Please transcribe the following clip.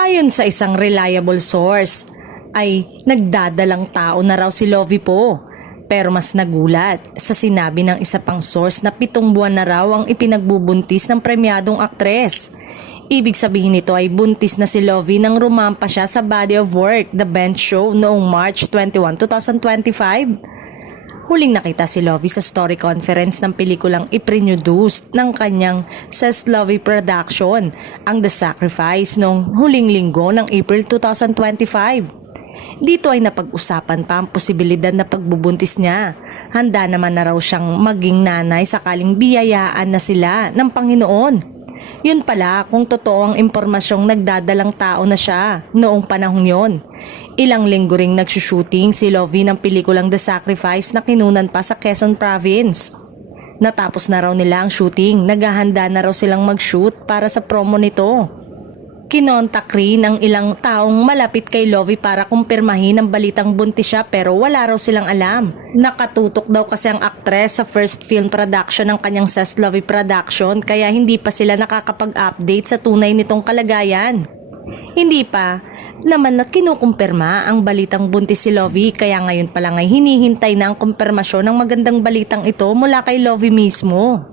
Ayon sa isang reliable source, ay nagdadalang tao na raw si Lovie Po. Pero mas nagulat sa sinabi ng isa pang source na 7 buwan na raw ang ipinagbubuntis ng premyadong aktres. Ibig sabihin nito ay buntis na si Lovie nang rumampa siya sa Body of Work, The Bench Show noong March 21, 2025. Huling nakita si Lovie sa story conference ng pelikulang iprenuduce ng kanyang Says Lovie Production, ang The Sacrifice, noong huling linggo ng April 2025. Dito ay napag-usapan pa ang posibilidad na pagbubuntis niya. Handa naman na raw siyang maging nanay sakaling biyayaan na sila ng Panginoon. Yun pala kung totoo ang impormasyong nagdadalang tao na siya noong panahon yon. Ilang linggo ring nagsushooting si Lovie ng pelikulang The Sacrifice na kinunan pa sa Quezon Province. Natapos na raw nila ang shooting, naghahanda na raw silang mag-shoot para sa promo nito. Kinontak rin ang ilang taong malapit kay Lovie para kumpirmahin ang balitang buntis siya pero wala raw silang alam. Nakatutok daw kasi ang aktres sa first film production ng kanyang Says Lovie Production kaya hindi pa sila nakakapag-update sa tunay nitong kalagayan. Hindi pa naman na kinukumpirma ang balitang buntis si Lovie kaya ngayon pa lang ay hinihintay na ang kumpirmasyon ng magandang balitang ito mula kay Lovie mismo.